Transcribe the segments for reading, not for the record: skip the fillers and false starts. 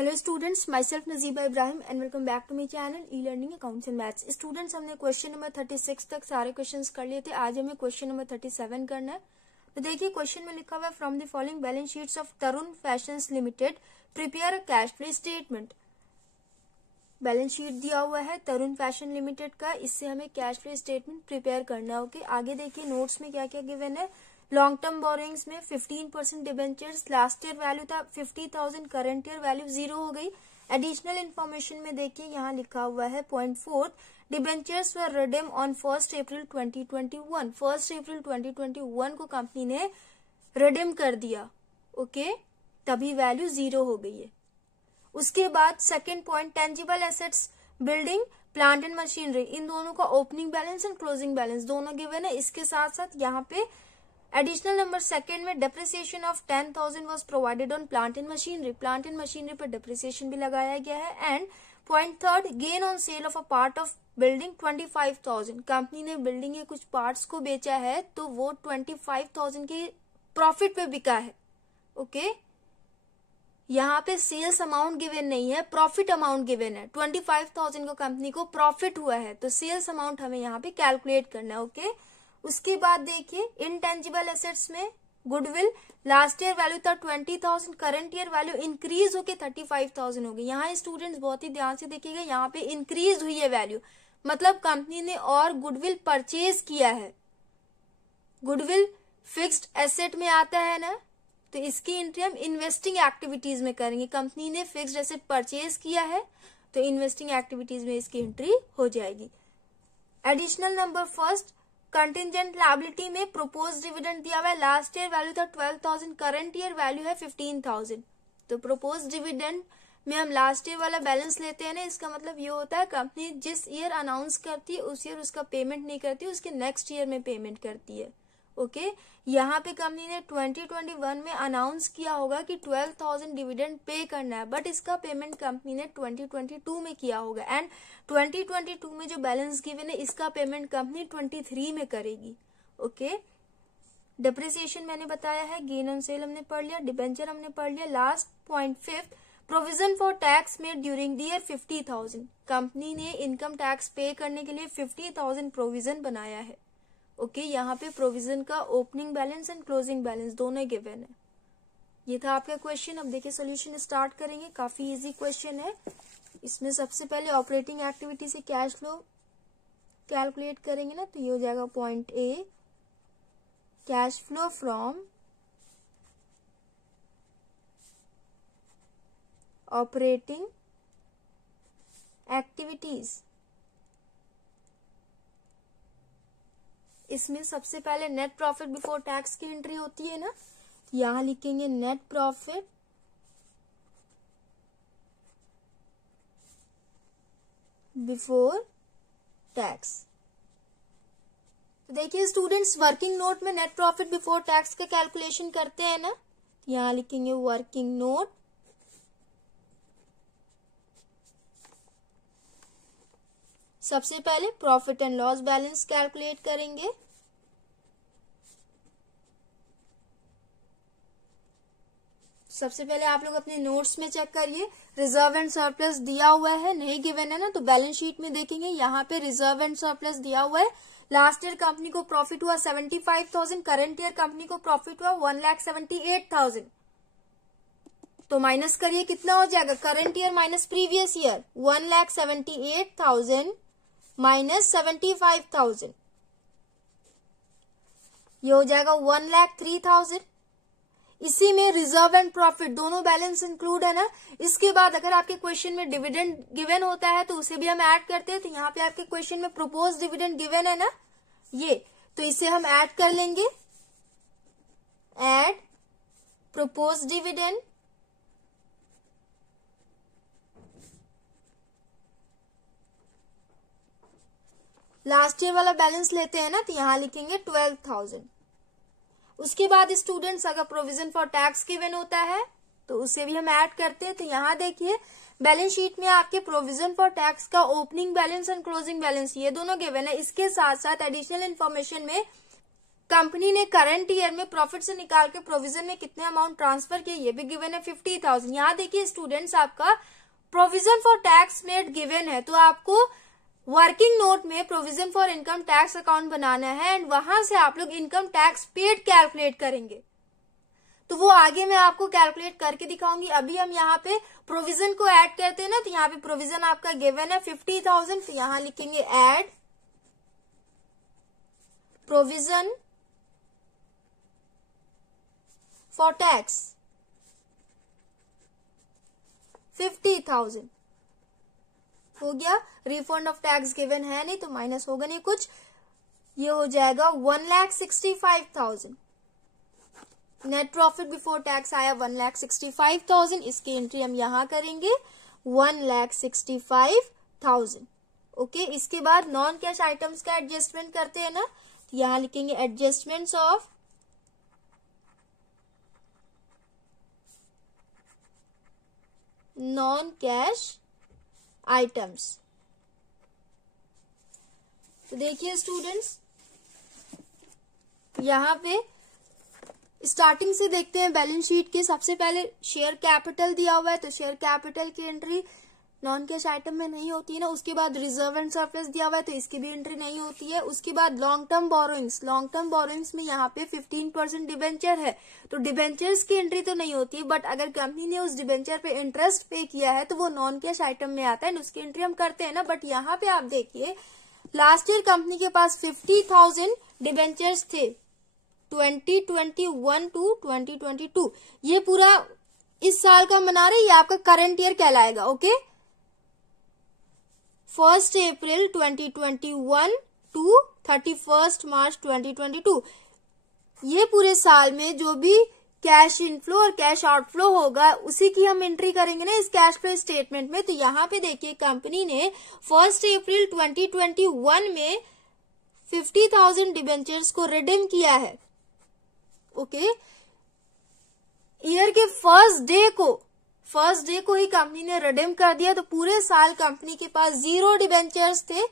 Hello students, myself Najiba Ibrahim and welcome back to my channel e learning accounts and maths. Students, हमने question number 36 तक सारे questions कर लिए थे। आज हमें क्वेश्चन नंबर 37 करना है। तो देखिए, क्वेश्चन में लिखा हुआ है from the following balance sheets of Tarun fashions limited prepare a cash flow statement. Balance sheet दिया हुआ है तरुण फैशन लिमिटेड का, इससे हमें कैश फ्लो स्टेटमेंट प्रिपेयर करना है। ओके, आगे देखिए नोट्स में क्या क्या गिवन है। लॉन्ग टर्म बोरोइंग्स में 15% डिबेंचर्स, लास्ट ईयर वैल्यू था 50,000, करंट ईयर वैल्यू 0 हो गई। एडिशनल इन्फॉर्मेशन में देखिए यहाँ लिखा हुआ है point 4, debentures were redeem on 1 अप्रैल 2021। 1 अप्रैल 2021 को कंपनी ने रिडीम कर दिया। ओके, तभी वैल्यू 0 हो गई है। उसके बाद second point, tangible assets, building, plant and machinery, इन दोनों का opening balance and closing balance दोनों गिवन है। इसके साथ साथ यहाँ पे एडिशनल नंबर सेकेंड में depreciation of 10,000 was provided on plant and machinery. Plant and machinery पर डेप्रिसिएशन भी लगाया गया है। And point third, gain on sale of a part of building 25,000। Company ने बिल्डिंग के कुछ पार्ट्स को बेचा है तो वो 25,000 की प्रॉफिट पे बिका है। ओके, यहाँ पे सेल्स अमाउंट गिवन नहीं है, प्रॉफिट अमाउंट गिवन है। 25,000 को कंपनी को प्रॉफिट हुआ है तो सेल्स अमाउंट हमें यहाँ पे कैलकुलेट करना है। ओके, उसके बाद देखिए इनटेंजिबल एसेट्स में गुडविल, लास्ट ईयर वैल्यू था 20,000, करंट ईयर वैल्यू इंक्रीज होके 35,000 हो गई। यहाँ स्टूडेंट्स बहुत ही ध्यान से देखिएगा, यहाँ पे इंक्रीज हुई है वैल्यू, मतलब कंपनी ने और गुडविल परचेज किया है। गुडविल फिक्स्ड एसेट में आता है ना, तो इसकी एंट्री हम इन्वेस्टिंग एक्टिविटीज में करेंगे। कंपनी ने फिक्स्ड एसेट परचेज किया है तो इन्वेस्टिंग एक्टिविटीज में इसकी एंट्री हो जाएगी। Additional number first, contingent liability में प्रोपोज डिविडेंड दिया हुआ है। लास्ट ईयर वैल्यू था 12,000, करंट ईयर वैल्यू है 15,000। तो प्रोपोज डिविडेंड में हम लास्ट ईयर वाला बैलेंस लेते हैं ना, इसका मतलब ये होता है कंपनी जिस ईयर अनाउंस करती है उस ईयर उसका पेमेंट नहीं करती, उसके नेक्स्ट ईयर में पेमेंट करती है। ओके, यहाँ पे कंपनी ने 2021 में अनाउंस किया होगा कि 12,000 डिविडेंड पे करना है, बट इसका पेमेंट कंपनी ने 2022 में किया होगा। एंड 2022 में जो बैलेंस गिवन है इसका पेमेंट कंपनी 23 में करेगी। ओके, डिप्रिसिएशन मैंने बताया है, गेन ऑन सेल हमने पढ़ लिया, डिबेंचर हमने पढ़ लिया। Last point fifth, provision for tax made during the year 50,000। Company ने इनकम टैक्स पे करने के लिए 50,000 प्रोविजन बनाया है। ओके, यहाँ पे प्रोविजन का opening balance and closing balance दोनों गिवन है। ये था आपका क्वेश्चन। अब देखिए सोल्यूशन स्टार्ट करेंगे। काफी इजी क्वेश्चन है। इसमें सबसे पहले ऑपरेटिंग एक्टिविटी से कैश फ्लो कैलकुलेट करेंगे ना, तो ये हो जाएगा point A, cash flow from operating activities. इसमें सबसे पहले नेट प्रॉफिट बिफोर टैक्स की एंट्री होती है ना, यहां लिखेंगे नेट प्रॉफिट बिफोर टैक्स। तो देखिए स्टूडेंट्स, वर्किंग नोट में नेट प्रॉफिट बिफोर टैक्स का कैलकुलेशन करते हैं ना, यहां लिखेंगे वर्किंग नोट सबसे पहले profit and loss balance calculate करेंगे। सबसे पहले आप लोग अपने नोट्स में चेक करिए, रिजर्व एंड सरप्लस दिया हुआ है, नहीं गिवन है ना, तो बैलेंस शीट में देखेंगे यहाँ पे रिजर्व एंड सरप्लस दिया हुआ है। लास्ट ईयर कंपनी को प्रॉफिट हुआ 75,000, करंट ईयर कंपनी को प्रॉफिट हुआ 1,78,000। तो माइनस करिए, कितना हो जाएगा, current year minus previous year, 1,78,000 minus 75,000, ये हो जाएगा 1,03,000। इसी में रिजर्व एंड प्रॉफिट दोनों बैलेंस इंक्लूड है ना। इसके बाद अगर आपके क्वेश्चन में डिविडेंड गिवन होता है तो उसे भी हम ऐड करते हैं। तो यहाँ पे आपके क्वेश्चन में प्रोपोज डिविडेंड गिवन है ना, ये तो इसे हम ऐड कर लेंगे, add propose dividend last year वाला बैलेंस लेते हैं ना, तो यहां लिखेंगे 12,000। उसके बाद स्टूडेंट्स अगर प्रोविजन फॉर टैक्स गिवन होता है तो उसे भी हम ऐड करते हैं। तो यहाँ देखिए बैलेंस शीट में आपके प्रोविजन फॉर टैक्स का opening balance and closing balance ये दोनों गिवन है। इसके साथ साथ एडिशनल इन्फॉर्मेशन में कंपनी ने करंट ईयर में प्रॉफिट से निकाल के प्रोविजन में कितने अमाउंट ट्रांसफर किए, ये भी गिवन है 50,000। यहाँ देखिए स्टूडेंट्स, आपका provision for tax made given है, तो आपको वर्किंग नोट में provision for income tax account बनाना है एंड वहां से आप लोग इनकम टैक्स पेड कैलकुलेट करेंगे। तो वो आगे मैं आपको कैलकुलेट करके दिखाऊंगी। अभी हम यहाँ पे प्रोविजन को ऐड करते हैं ना, तो यहाँ पे प्रोविजन आपका गिवन है 50,000, तो यहाँ लिखेंगे ऐड प्रोविजन फॉर टैक्स 50,000 हो गया। रिफंड ऑफ टैक्स गिवन है नहीं तो माइनस होगा नहीं कुछ, ये हो जाएगा 1,65,000। नेट प्रॉफिट बिफोर टैक्स आया 1,65,000, इसकी एंट्री हम यहां करेंगे 1,65,000। ओके, इसके बाद नॉन कैश आइटम्स का एडजस्टमेंट करते हैं ना, तो यहां लिखेंगे adjustments of non cash items. तो देखिए स्टूडेंट्स, यहां पे स्टार्टिंग से देखते हैं बैलेंस शीट के। सबसे पहले शेयर कैपिटल दिया हुआ है, तो शेयर कैपिटल की एंट्री नॉन कैश आइटम में नहीं होती है ना। उसके बाद रिजर्व एंड सरप्लस दिया हुआ है, तो इसकी भी एंट्री नहीं होती है। उसके बाद लॉन्ग टर्म बोरोइंग्स में यहाँ पे 15% डिबेंचर है, तो डिबेंचर्स की एंट्री तो नहीं होती है, बट अगर कंपनी ने उस डिबेंचर पे इंटरेस्ट पे किया है तो वो नॉन कैश आइटम में आता है, उसकी एंट्री हम करते हैं ना। बट यहाँ पे आप देखिए, लास्ट ईयर कंपनी के पास 50,000 डिबेंचर्स थे 2021 टू 2022। ये पूरा इस साल का मना रहे, ये आपका करंट ईयर कहलाएगा। ओके, 1 अप्रैल 2021 टू 31 मार्च 2022। ये पूरे साल में जो भी कैश इनफ्लो और कैश आउटफ्लो होगा उसी की हम एंट्री करेंगे ना इस कैश फ्लो स्टेटमेंट में। तो यहाँ पे देखिए कंपनी ने 1 अप्रैल 2021 में 50,000 डिबेंचर्स को रिडीम किया है। ओके, ईयर के फर्स्ट डे को ही कंपनी ने रिडीम कर दिया, तो पूरे साल कंपनी के पास 0 डिबेंचर्स थे।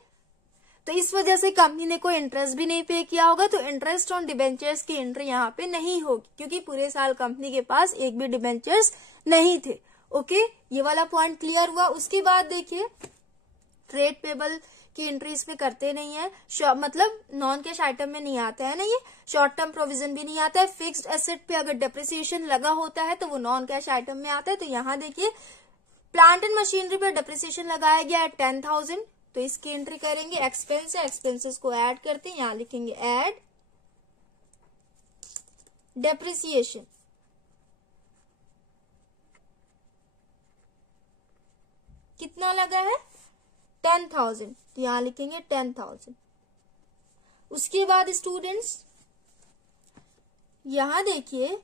तो इस वजह से कंपनी ने कोई इंटरेस्ट भी नहीं पे किया होगा, तो इंटरेस्ट ऑन डिबेंचर्स की एंट्री यहाँ पे नहीं होगी, क्योंकि पूरे साल कंपनी के पास एक भी डिबेंचर्स नहीं थे। ओके, ये वाला पॉइंट क्लियर हुआ। उसके बाद देखिए ट्रेड पेबल की एंट्री इसमें करते नहीं है, मतलब नॉन कैश आइटम में नहीं आता है ना, ये शॉर्ट टर्म प्रोविजन भी नहीं आता है। फिक्स्ड एसेट पे अगर डेप्रिसिएशन लगा होता है तो वो नॉन कैश आइटम में आता है। तो यहाँ देखिए प्लांट एंड मशीनरी पे डेप्रिसिएशन लगाया गया है 10,000, तो इसकी एंट्री करेंगे। एक्सपेंस है, एक्सपेंसेस को ऐड करते हैं, यहाँ लिखेंगे ऐड डेप्रिसिएशन। कितना लगा है 10,000, तो यहाँ लिखेंगे 10,000। उसके बाद स्टूडेंट्स यहां देखिए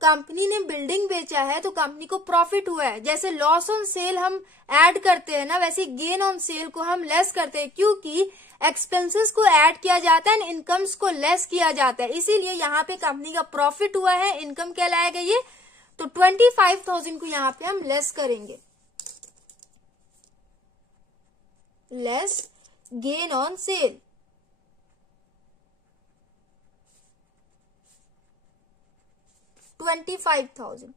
कंपनी ने बिल्डिंग बेचा है तो कंपनी को प्रॉफिट हुआ है। जैसे लॉस ऑन सेल हम ऐड करते हैं ना, वैसे गेन ऑन सेल को हम लेस करते हैं, क्योंकि एक्सपेंसेस को ऐड किया जाता है, इनकम्स को लेस किया जाता है। इसीलिए यहाँ पे कंपनी का प्रॉफिट हुआ है, इनकम कहलाएगा ये। तो 25,000 को यहाँ पे हम लेस करेंगे, लेस गेन ऑन सेल। $25,000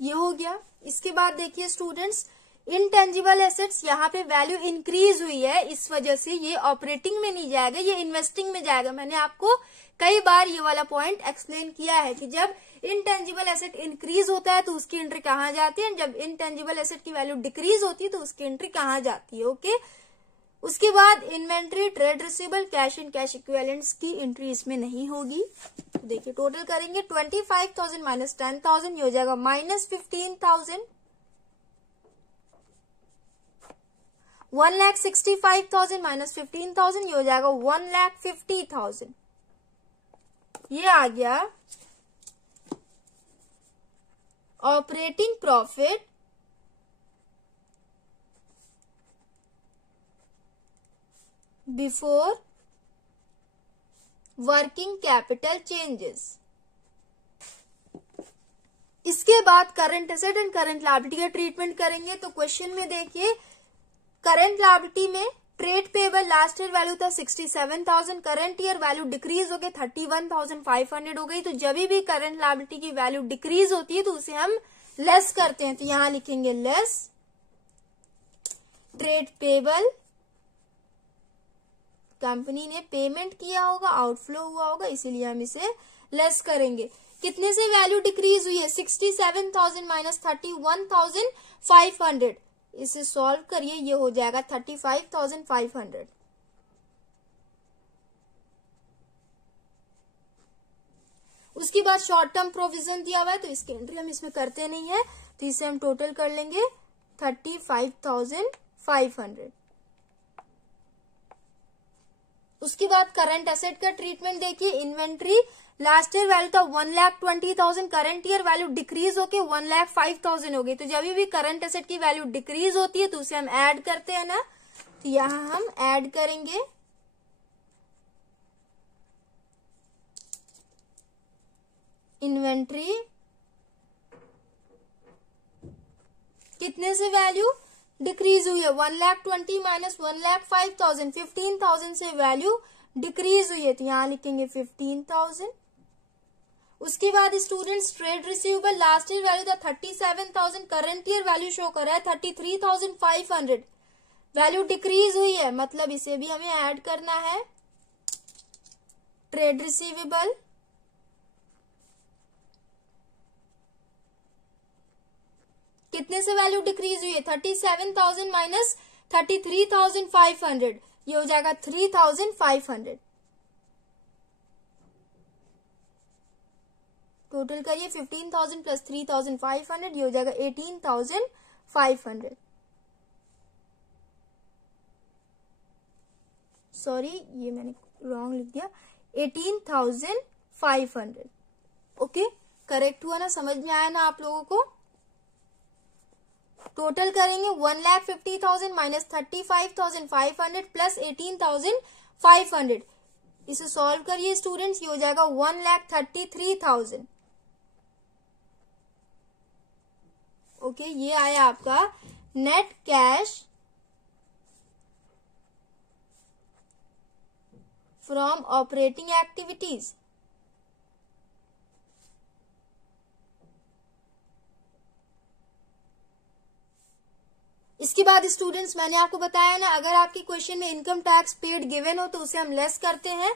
ये हो गया। इसके बाद देखिए स्टूडेंट्स इनटेंजिबल एसेट्स, यहाँ पे वैल्यू इंक्रीज हुई है, इस वजह से ये ऑपरेटिंग में नहीं जाएगा, ये इन्वेस्टिंग में जाएगा। मैंने आपको कई बार ये वाला पॉइंट एक्सप्लेन किया है कि जब इनटेंजिबल एसेट इंक्रीज होता है तो उसकी एंट्री कहाँ जाती है, जब इनटेंजिबल एसेट की वैल्यू डिक्रीज होती है तो उसकी एंट्री कहाँ जाती है। ओके, उसके बाद inventory, trade receivable, cash and cash equivalents की एंट्री इसमें नहीं होगी। तो देखिए टोटल करेंगे 25,000 माइनस 10,000, ये हो जाएगा माइनस 15,000। 1,65,000 माइनस 15,000, ये हो जाएगा 1,50,000। ये आ गया operating profit before working capital changes. इसके बाद current asset and current liability का ट्रीटमेंट करेंगे। तो क्वेश्चन में देखिए करंट लायबिलिटी में trade payable last year value था 67,000, करंट ईयर वैल्यू डिक्रीज हो गई 31,500 हो गई। तो जब भी करंट लायबिलिटी की वैल्यू डिक्रीज होती है तो उसे हम लेस करते हैं। तो यहां लिखेंगे लेस ट्रेड पेबल, कंपनी ने पेमेंट किया होगा, आउटफ्लो हुआ होगा, इसीलिए हम इसे लेस करेंगे। कितने से वैल्यू डिक्रीज हुई है? 67,000 माइनस 31,500। इसे सॉल्व करिए, ये हो जाएगा 35,500। उसके बाद शॉर्ट टर्म प्रोविजन दिया हुआ है तो इसकी एंट्री हम इसमें करते नहीं है, तो इसे हम टोटल कर लेंगे 35,500। उसके बाद करंट एसेट का ट्रीटमेंट देखिए। इन्वेंट्री लास्ट ईयर वैल्यू था 1,20,000, करंट ईयर वैल्यू डिक्रीज होके 1,05,000 हो गई। तो जब भी करंट एसेट की वैल्यू डिक्रीज होती है तो उसे हम ऐड करते हैं ना, तो यहां हम ऐड करेंगे इन्वेंट्री कितने से वैल्यू डिक्रीज हुई है? 1,20,000 माइनस 1,05,000, 15,000 से वैल्यू डिक्रीज हुई है, तो यहां लिखेंगे 15,000। उसके बाद students trade receivable last year value था 37,000, करंट ईयर वैल्यू शो कर रहा है 33,500, वैल्यू डिक्रीज हुई है, मतलब इसे भी हमें ऐड करना है। ट्रेड रिसीवेबल कितने से वैल्यू डिक्रीज हुई है? 37,000 माइनस 33,500, ये हो जाएगा 3,500। टोटल करिए 15,000 प्लस 3,500, ये हो जाएगा 18,500। सॉरी, ये मैंने रॉन्ग लिख दिया, 18,500। ओके, करेक्ट हुआ ना? समझ में आया ना आप लोगों को? टोटल करेंगे 1,50,000 माइनस 35,500 प्लस 18,500। इसे सॉल्व करिए स्टूडेंट्स, ये हो जाएगा 1,33,000। ओके, ये आया आपका net cash from operating activities. इसके बाद स्टूडेंट्स मैंने आपको बताया ना, अगर आपके क्वेश्चन में इनकम टैक्स पेड गिवन हो तो उसे हम लेस करते हैं।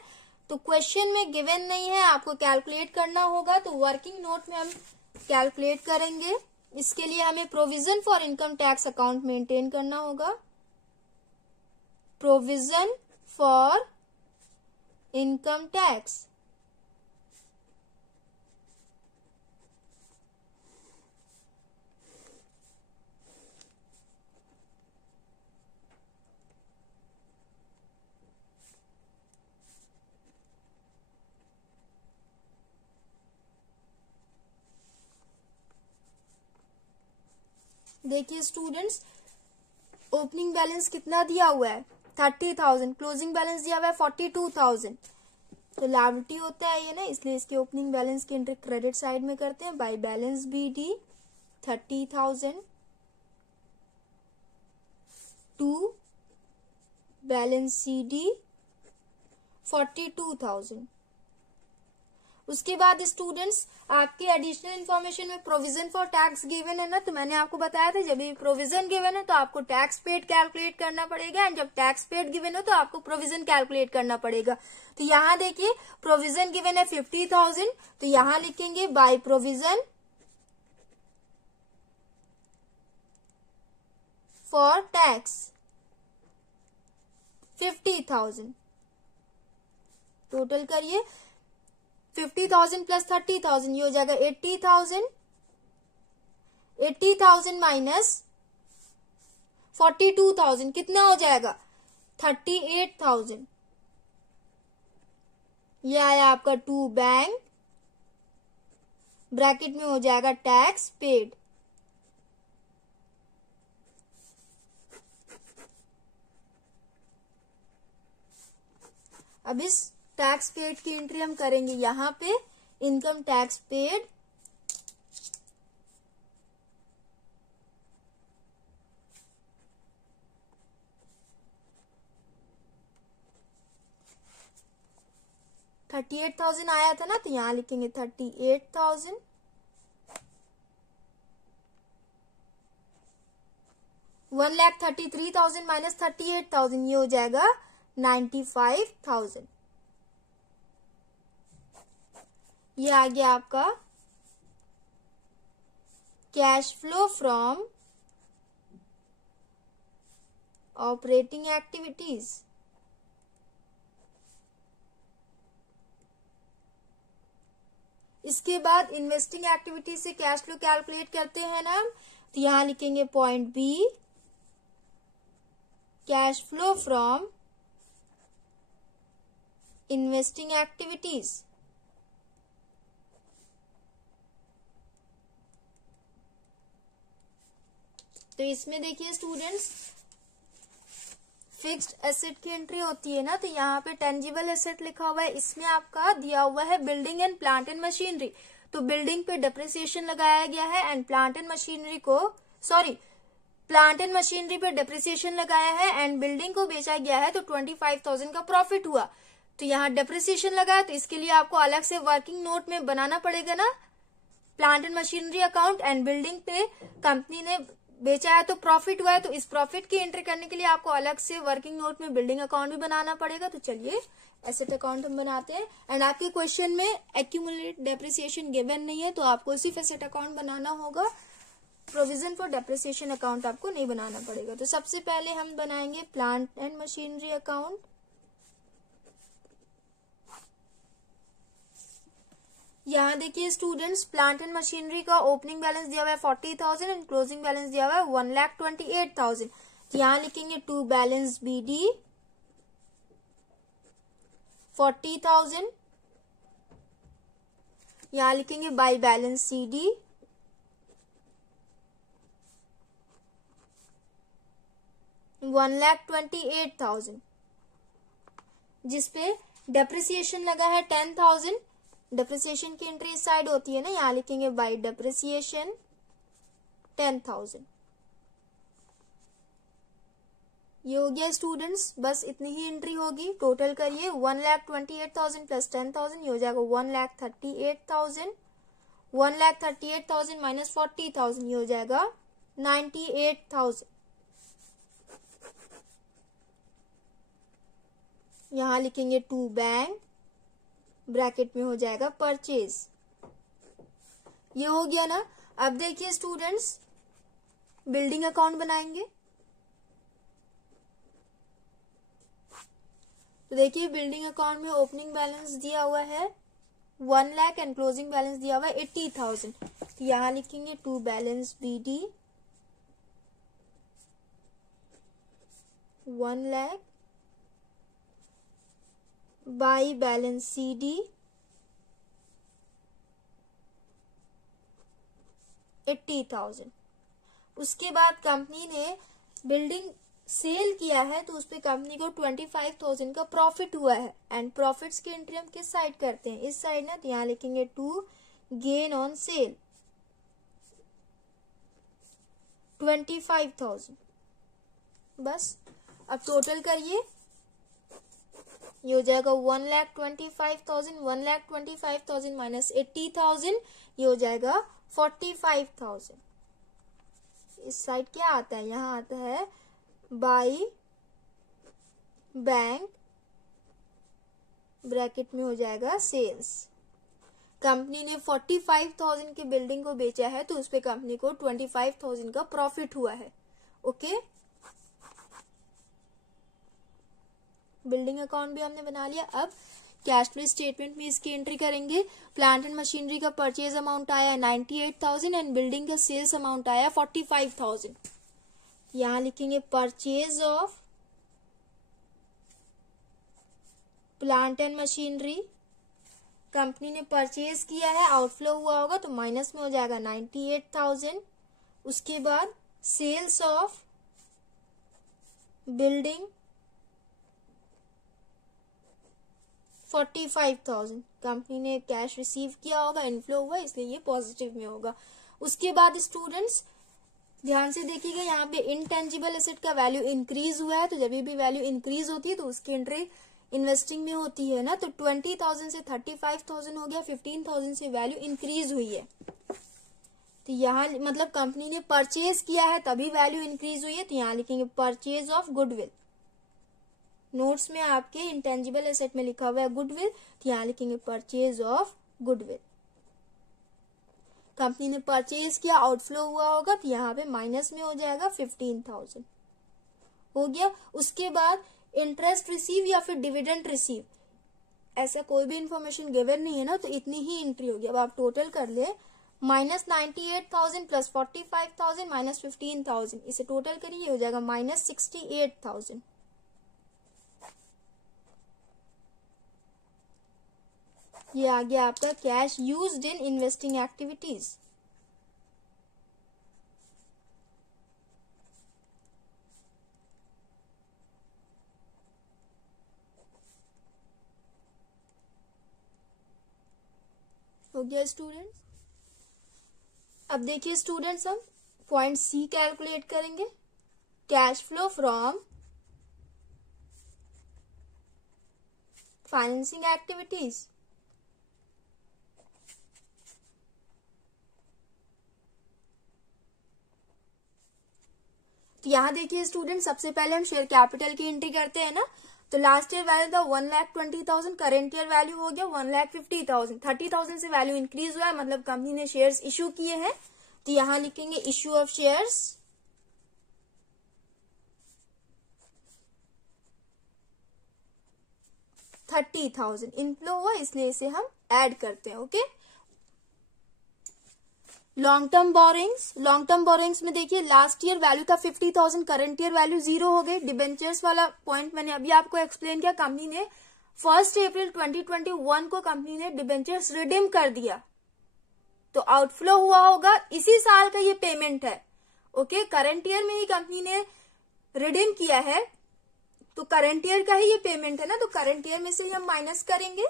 तो क्वेश्चन में गिवन नहीं है, आपको कैलकुलेट करना होगा, तो वर्किंग नोट में हम कैलकुलेट करेंगे। इसके लिए हमें provision for income tax account maintain करना होगा। प्रोविजन फॉर इनकम टैक्स, देखिए स्टूडेंट्स, ओपनिंग बैलेंस कितना दिया हुआ है? 30,000, क्लोजिंग बैलेंस दिया हुआ है 42,000, तो लायबिलिटी होता है ये ना, इसलिए इसके ओपनिंग बैलेंस की एंट्री क्रेडिट साइड में करते हैं। By balance BD 30,000 to balance CD 42,000। उसके बाद स्टूडेंट्स आपके एडिशनल इन्फॉर्मेशन में प्रोविजन फॉर टैक्स गिवन है ना, तो मैंने आपको बताया था जब भी प्रोविजन गिवन है तो आपको टैक्स पेड कैलकुलेट करना पड़ेगा, एंड जब टैक्स पेड गिवन हो तो आपको प्रोविजन कैलकुलेट करना पड़ेगा। तो यहाँ देखिए प्रोविजन गिवन है 50,000, तो यहाँ लिखेंगे by provision for tax 50,000। Total करिए 50,000 प्लस 30,000, ये हो जाएगा 80,000। 80,000 माइनस 42,000 कितना हो जाएगा? 38,000। ये आया आपका टू बैंक, ब्रैकेट में हो जाएगा टैक्स पेड। अब इस टैक्स पेड की एंट्री हम करेंगे यहाँ पे, इनकम टैक्स पेड 38,000 आया था ना, तो यहाँ लिखेंगे 38,000। 1,33,000 माइनस 38,000 ये हो जाएगा 95,000। ये आ गया आपका cash flow from operating activities. इसके बाद इन्वेस्टिंग एक्टिविटीज से कैश फ्लो कैलकुलेट करते हैं ना, तो यहां लिखेंगे point B, cash flow from investing activities. तो इसमें देखिए स्टूडेंट्स, फिक्स्ड एसेट की एंट्री होती है ना, तो यहाँ पे टेंजिबल एसेट लिखा हुआ है, इसमें आपका दिया हुआ है building and plant and machinery. तो बिल्डिंग पे डेप्रिसिएशन लगाया गया है एंड प्लांट एंड मशीनरी पे डेप्रिसिएशन लगाया है एंड बिल्डिंग को बेचा गया है, तो 25,000 का प्रॉफिट हुआ। तो यहाँ डेप्रिसिएशन लगाया, तो इसके लिए आपको अलग से वर्किंग नोट में बनाना पड़ेगा ना, plant and machinery account and building पे कंपनी ने बेचा है तो प्रॉफिट हुआ है, तो इस प्रॉफिट की एंट्री करने के लिए आपको अलग से वर्किंग नोट में बिल्डिंग अकाउंट भी बनाना पड़ेगा। तो चलिए एसेट अकाउंट हम बनाते हैं। एंड आपके क्वेश्चन में एक्यूमुलेट डेप्रिसिएशन गिवन नहीं है, तो आपको सिर्फ एसेट अकाउंट बनाना होगा, प्रोविजन फॉर डेप्रिसिएशन अकाउंट आपको नहीं बनाना पड़ेगा। तो सबसे पहले हम बनाएंगे प्लांट एंड मशीनरी अकाउंट। यहाँ देखिए स्टूडेंट्स, प्लांट एंड मशीनरी का ओपनिंग बैलेंस दिया हुआ है 40,000 एंड क्लोजिंग बैलेंस दिया हुआ है 1,28,000। तो यहाँ लिखेंगे टू बैलेंस BD 40,000, यहाँ लिखेंगे बाई बैलेंस CD 1,28,000, जिसपे डेप्रिसिएशन लगा है 10,000। डेप्रिसिएशन की एंट्री इस साइड होती है ना, यहाँ लिखेंगे बाई डेप्रिसिएशन 10,000। ये हो गया स्टूडेंट्स, बस इतनी ही एंट्री होगी। टोटल करिए 1,28,000 प्लस 10,000 ये हो जाएगा 1,38,000। 1,38,000 माइनस 40,000 ये हो जाएगा 98,000। यहाँ लिखेंगे टू बैंक, ब्रैकेट में हो जाएगा परचेज। ये हो गया ना। अब देखिए स्टूडेंट्स, बिल्डिंग अकाउंट बनाएंगे। तो देखिए बिल्डिंग अकाउंट में ओपनिंग बैलेंस दिया हुआ है 1 लाख एंड क्लोजिंग बैलेंस दिया हुआ है 80,000। तो यहाँ लिखेंगे to balance BD 1 lakh by balance CD 80,000। उसके बाद कंपनी ने बिल्डिंग सेल किया है, तो उसपे कंपनी को 25,000 का प्रॉफिट हुआ है एंड प्रॉफिट्स की एंट्री हम किस साइड करते हैं, इस साइड ना, तो यहाँ लिखेंगे टू गेन ऑन सेल 25,000। बस अब टोटल करिए, ये हो जाएगा 1,25,000। 1,25,000 माइनस 80,000 ये हो जाएगा 45,000। इस साइड क्या आता है, यहाँ आता है बाई बैंक, ब्रैकेट में हो जाएगा सेल्स। कंपनी ने 45,000 की बिल्डिंग को बेचा है, तो उस पे कंपनी को 25,000 का प्रॉफिट हुआ है। ओके, बिल्डिंग अकाउंट भी हमने बना लिया। अब कैश फ्लो स्टेटमेंट में इसकी एंट्री करेंगे। प्लांट एंड मशीनरी का परचेज अमाउंट आया 98,000 एंड बिल्डिंग का सेल्स अमाउंट आया 45,000। यहाँ लिखेंगे purchase of plant and machinery, company ने परचेज किया है, आउटफ्लो हुआ होगा तो माइनस में हो जाएगा 98,000। उसके बाद सेल्स ऑफ बिल्डिंग 45,000, कंपनी ने कैश रिसीव किया होगा, इनफ्लो हुआ इसलिए ये पॉजिटिव में होगा। उसके बाद स्टूडेंट्स ध्यान से देखिएगा, यहाँ पे इनटेंजिबल एसेट का वैल्यू इंक्रीज हुआ है, तो जब भी वैल्यू इंक्रीज होती है तो उसकी एंट्री इन्वेस्टिंग में होती है ना, तो 20,000 से 35,000 हो गया, 15,000 से वैल्यू इंक्रीज हुई है। तो यहाँ मतलब कंपनी ने परचेज किया है तभी वैल्यू इंक्रीज हुई है, तो यहाँ लिखेंगे परचेज ऑफ गुडविल। नोट्स में आपके इंटेंजिबल एसेट में लिखा हुआ है गुडविल, तो यहाँ लिखेंगे परचेज ऑफ गुडविल। कंपनी ने परचेज किया, आउटफ्लो हुआ होगा, तो यहाँ पे माइनस में हो जाएगा 15,000 हो गया। उसके बाद इंटरेस्ट रिसीव या फिर डिविडेंड रिसीव, ऐसा कोई भी इंफॉर्मेशन गिवन नहीं है ना, तो इतनी ही एंट्री होगी। अब आप टोटल कर ले, -98,000 प्लस 45,000 माइनस 15,000, इसे टोटल करिए हो जाएगा -68,000। ये आ गया आपका cash used in investing activities. हो गया स्टूडेंट्स। अब देखिए स्टूडेंट्स, हम पॉइंट सी कैलकुलेट करेंगे, cash flow from financing activities. तो यहाँ देखिए स्टूडेंट, सबसे पहले हम शेयर कैपिटल की एंट्री करते हैं ना, तो लास्ट ईयर वैल्यू था 1,20,000, करेंट ईयर वैल्यू हो गया 1,50,000। 30,000 से वैल्यू इंक्रीज हुआ है, मतलब कंपनी ने शेयर्स इश्यू किए हैं, तो यहाँ लिखेंगे इश्यू ऑफ शेयर्स। $30,000 इनफ्लो हुआ, इसलिए इसे हम ऐड करते हैं। ओके, लॉन्ग टर्म बोरिंग्स में देखिए लास्ट ईयर वैल्यू था 50,000, करंट ईयर वैल्यू 0 हो गई। डिबेंचर्स वाला पॉइंट मैंने अभी आपको एक्सप्लेन किया, कंपनी ने 1 अप्रैल 2021 को कंपनी ने डिबेंचर्स रिडीम कर दिया, तो आउटफ्लो हुआ होगा, इसी साल का ये पेमेंट है। ओके, करंट ईयर में ही कंपनी ने रिडीम किया है, तो करंट ईयर का ही ये पेमेंट है ना, तो करंट ईयर में से हम माइनस करेंगे,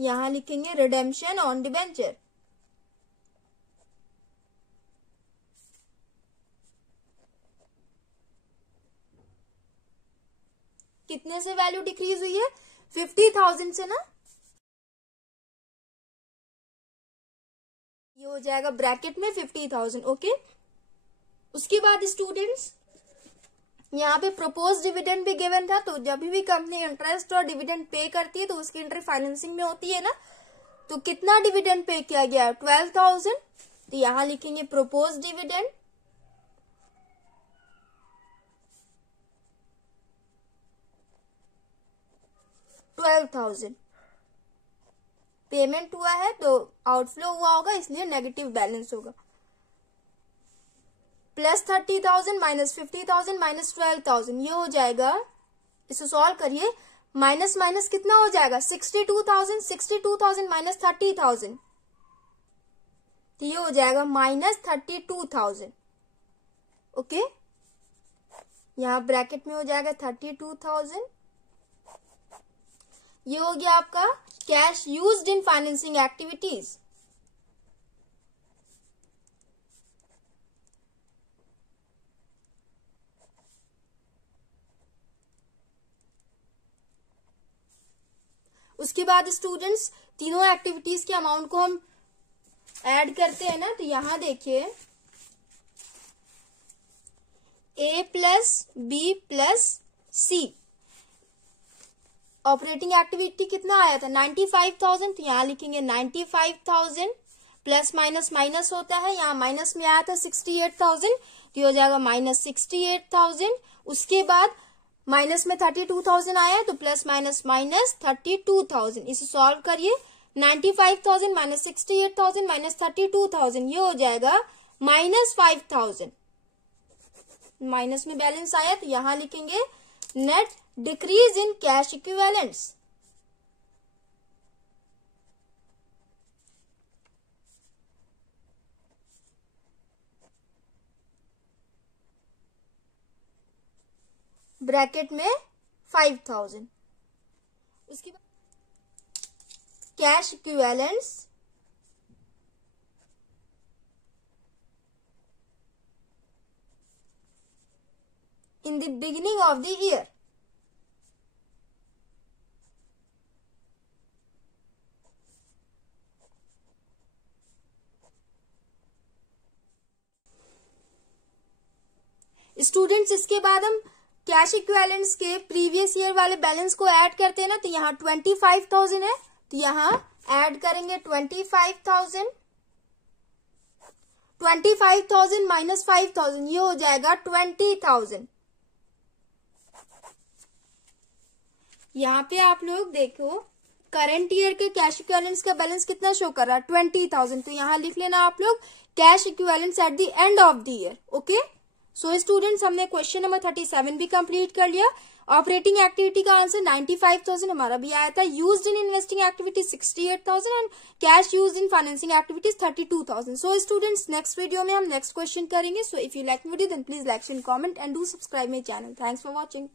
यहां लिखेंगे रिडेम्पशन ऑन डिबेंचर। कितने से वैल्यू डिक्रीज हुई है? 50,000 से ना, ये हो जाएगा ब्रैकेट में 50,000। ओके, उसके बाद स्टूडेंट्स यहाँ पे प्रपोज डिविडेंड भी गिवन था, तो जब भी कंपनी इंटरेस्ट और डिविडेंड पे करती है तो उसकी एंट्री फाइनेंसिंग में होती है ना, तो कितना डिविडेंड पे किया गया? 12,000, तो यहां लिखेंगे प्रपोज डिविडेंड। $12,000 पेमेंट हुआ है, तो आउटफ्लो हुआ होगा, इसलिए नेगेटिव बैलेंस होगा। प्लस 30,000 माइनस 50,000 माइनस 12,000, ये हो जाएगा, इसे सॉल्व करिए, माइनस माइनस कितना हो जाएगा? 62,000, 62,000 माइनस 30,000, तो ये हो जाएगा -32,000। ओके, यहां ब्रैकेट में हो जाएगा 32,000। ये हो गया आपका cash used in financing activities. उसके बाद स्टूडेंट्स तीनों एक्टिविटीज के अमाउंट को हम ऐड करते हैं ना, तो यहां देखिए A plus B plus C, operating activity कितना आया था? 95,000, तो यहां लिखेंगे 95,000, प्लस माइनस माइनस होता है, यहां माइनस में आया था 68,000, तो ये हो जाएगा -68,000। उसके बाद माइनस में 32,000 आया, तो प्लस माइनस माइनस 32,000, इसे सॉल्व करिए, 95,000 माइनस 68,000 माइनस 32,000, ये हो जाएगा -5,000। माइनस में बैलेंस आया, तो यहां लिखेंगे net decrease in cash equivalents. Bracket में 5,000। उसके बाद cash equivalents in the beginning of the year, students इसके बाद हम कैश इक्विवेलेंट्स के प्रीवियस ईयर वाले बैलेंस को ऐड करते हैं ना, तो यहाँ 25,000 है, तो यहाँ ऐड करेंगे 25,000, 25,000 माइनस 5,000, ये हो जाएगा 20,000। यहाँ पे आप लोग देखो करंट ईयर के कैश इक्विवेलेंट्स का बैलेंस कितना शो कर रहा है, 20,000, तो यहाँ लिख लेना आप लोग cash equivalents at the end of the year. Okay, so students हमने क्वेश्चन नंबर 37 भी कंप्लीट कर लिया। ऑपरेटिंग एक्टिविटी का आंसर 95,000 हमारा भी आया था। Used in investing activity 68,000 and cash used in financing activities 32,000। So students next video में हम नेक्स्ट क्वेश्चन करेंगे। So if you like video then please like and comment and do subscribe my channel. Thanks for watching.